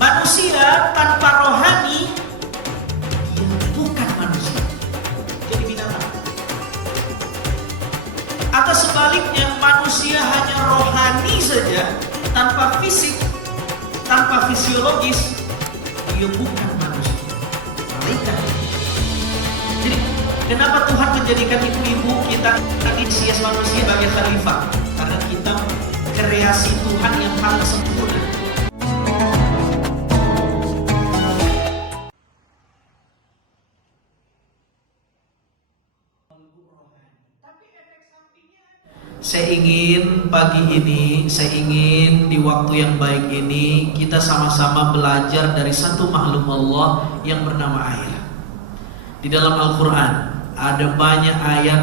Manusia tanpa rohani, dia bukan manusia, jadi binatang. Atau sebaliknya, manusia hanya rohani saja, tanpa fisik, tanpa fisiologis, dia bukan manusia, malaikat. Jadi kenapa Tuhan menjadikan ibu-ibu kita sias manusia sebagai khalifah? Karena kita kreasi Tuhan yang paling sempurna. Saya ingin pagi ini, saya ingin di waktu yang baik ini kita sama-sama belajar dari satu makhluk Allah yang bernama air. Di dalam Al-Quran ada banyak ayat,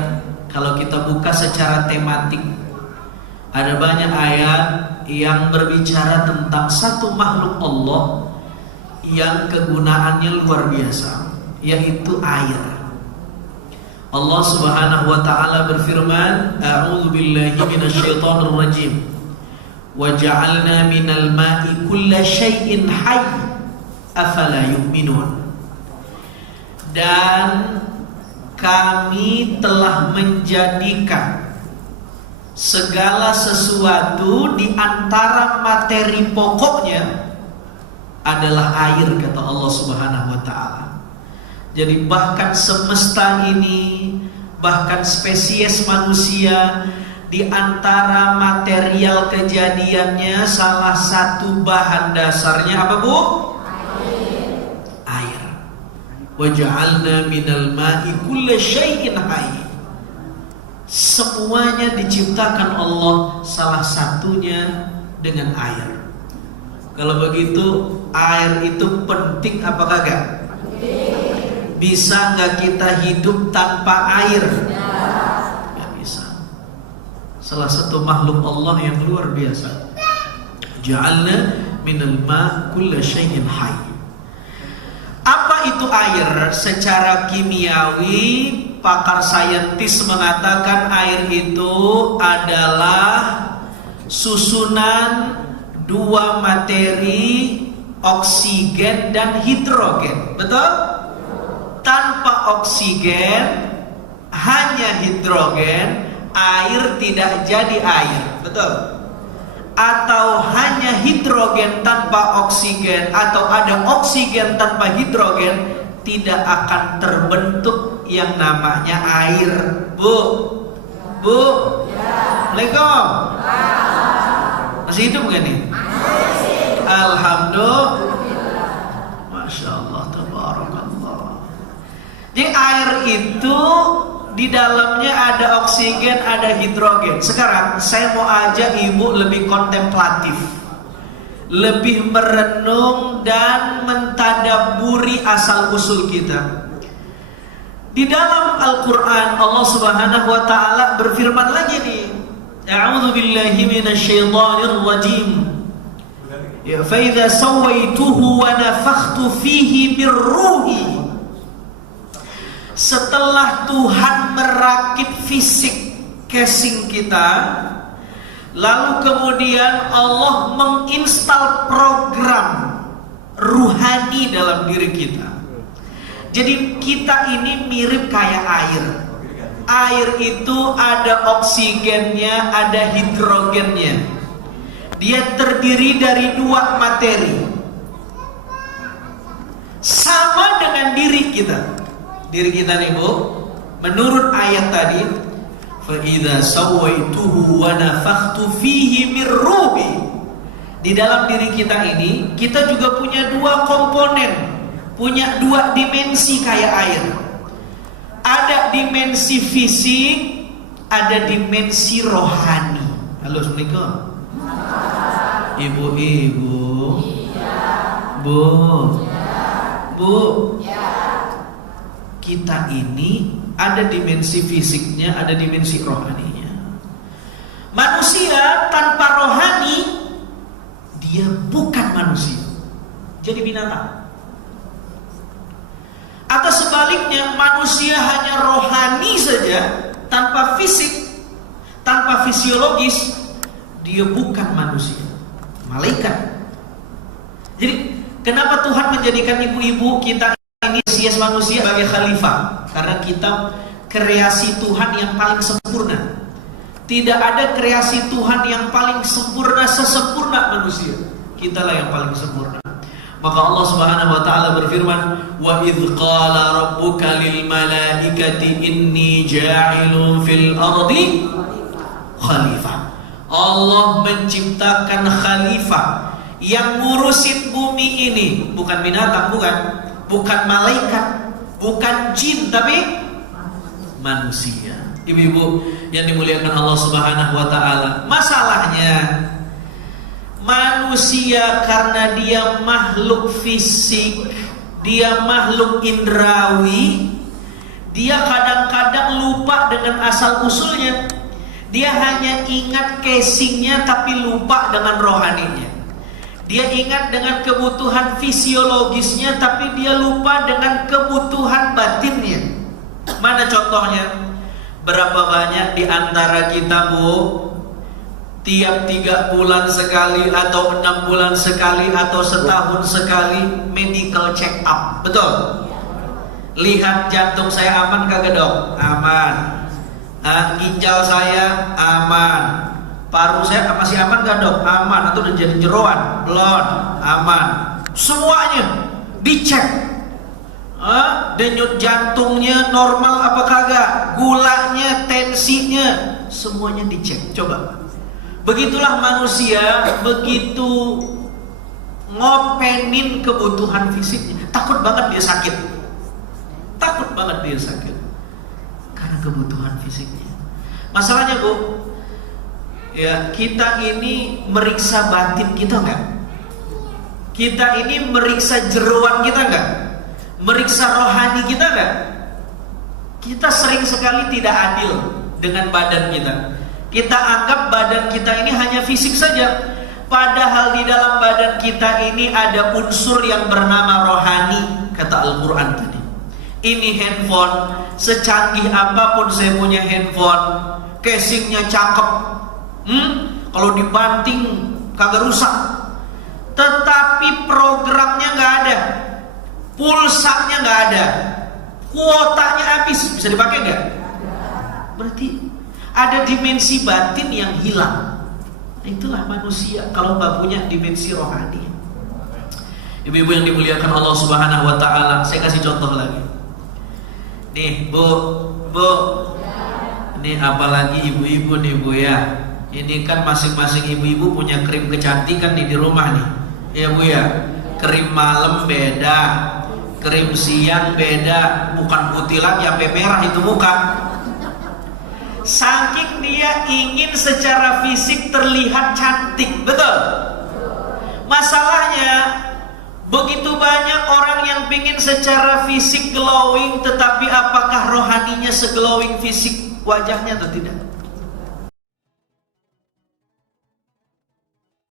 kalau kita buka secara tematik, ada banyak ayat yang berbicara tentang satu makhluk Allah yang kegunaannya luar biasa, yaitu air. Allah Subhanahu wa taala berfirman, A'udzu billahi minasyaitonir rajim. Wa ja'alna minal ma'i kulla syai'in hayy afala yu'minun. Dan kami telah menjadikan segala sesuatu di antara materi pokoknya adalah air, kata Allah Subhanahu wa taala. Jadi bahkan semesta ini, bahkan spesies manusia, di antara material kejadiannya salah satu bahan dasarnya apa, Bu? Air. Wa ja'alna minal ma'i kulla syai'in hayy. Semuanya diciptakan Allah, salah satunya dengan air. Kalau begitu, air itu penting apa kagak? Bisa nggak kita hidup tanpa air? Nggak bisa. Salah satu makhluk Allah yang luar biasa. Ja'alna minal ma' kulla syai'in hayy. Apa itu air? Secara kimiawi, pakar saintis mengatakan air itu adalah susunan dua materi, oksigen dan hidrogen. Betul? Tanpa oksigen, hanya hidrogen, air tidak jadi air. Betul? Atau hanya hidrogen tanpa oksigen, atau ada oksigen tanpa hidrogen, tidak akan terbentuk yang namanya air. Bu? Bu? Assalamualaikum. Masih hidup gak nih? Alhamdulillah. Masya Allah, tabarakallah. Jadi air itu di dalamnya ada oksigen, ada hidrogen. Sekarang saya mau ajak ibu lebih kontemplatif, lebih merenung dan mentadaburi asal usul kita. Di dalam Al-Quran Allah Subhanahu wa taala berfirman lagi nih, A'udzu billahi minasyaitonir rajim. Ya fa idza sawaituhu wa nafakhtu fihi min ruhi. Setelah Tuhan merakit fisik casing kita, lalu kemudian Allah menginstal program ruhani dalam diri kita. Jadi kita ini mirip kayak air. Air itu ada oksigennya, ada hidrogennya. Dia terdiri dari dua materi. Sama dengan diri kita. Diri kita nih, Bu, menurut ayat tadi, fa idza sawaituhu wa nafakhtu fihi min ruhi. Di dalam diri kita ini, kita juga punya dua komponen, punya dua dimensi kayak air. Ada dimensi fisik, ada dimensi rohani. Halo, Assalamualaikum. Ibu-ibu. Bu. Bu. Kita ini ada dimensi fisiknya, ada dimensi rohaninya. Manusia tanpa rohani, dia bukan manusia, jadi binatang. Atau sebaliknya, manusia hanya rohani saja, tanpa fisik, tanpa fisiologis, dia bukan manusia, malaikat. Jadi Kenapa Tuhan menjadikan ibu-ibu kita ini sias manusia sebagai khalifah? Karena kita kreasi Tuhan yang paling sempurna. Tidak ada kreasi Tuhan yang paling sempurna sesempurna manusia. Kitalah yang paling sempurna. Maka Allah Subhanahu wa taala berfirman, "Wa idz qala rabbuka lil malaikati inni ja'ilun fil ardi khalifah." Allah menciptakan khalifah yang ngurusin bumi ini, bukan binatang, bukan malaikat, bukan jin, tapi manusia. Ibu-ibu yang dimuliakan Allah Subhanahu wa taala, masalahnya manusia karena dia makhluk fisik, dia makhluk indrawi, dia kadang-kadang lupa dengan asal usulnya. Dia hanya ingat casingnya tapi lupa dengan rohaninya. Dia ingat dengan kebutuhan fisiologisnya tapi dia lupa dengan kebutuhan batinnya. Mana contohnya? Berapa banyak di antara kita, Bu, tiap 3 bulan sekali atau 6 bulan sekali atau setahun sekali medical check up, betul? Lihat jantung saya aman kagak, Dok? Aman. Ginjal saya aman. Paru saya masih aman gak, Dok? Aman. Atau udah jadi jeroan? Belum. Aman. Semuanya dicek. Denyut jantungnya normal apa kagak? Gulanya, tensinya, semuanya dicek. Coba. Begitulah manusia, begitu ngopenin kebutuhan fisiknya, takut banget dia sakit. Takut banget dia sakit karena kebutuhan fisiknya. Masalahnya, Bu, ya, kita ini meriksa batin kita enggak? Kita ini meriksa jeroan kita enggak? Meriksa rohani kita enggak? Kita sering sekali tidak adil dengan badan kita. Kita anggap badan kita ini hanya fisik saja, padahal di dalam badan kita ini ada unsur yang bernama rohani, kata Al-Quran tadi. Ini handphone, secanggih apapun saya punya handphone, casingnya cakep, kalau dibanting kagak rusak, tetapi programnya nggak ada, pulsanya nggak ada, kuotanya habis, bisa dipakai nggak? Berarti ada dimensi batin yang hilang. Itulah manusia kalau nggak punya dimensi rohani. Ibu-ibu yang dimuliakan Allah Subhanahu wa taala, saya kasih contoh lagi. Nih, Bu, ini apalagi ibu-ibu nih, Bu, ya. Ini kan masing-masing ibu-ibu punya krim kecantikan nih di rumah nih. Ya, Bu, ya. Krim malam beda, krim siang beda, bukan putih lagi sampai merah itu muka. Saking dia ingin secara fisik terlihat cantik, betul? Masalahnya begitu banyak orang yang ingin secara fisik glowing, tetapi apakah rohaninya seglowing fisik wajahnya atau tidak?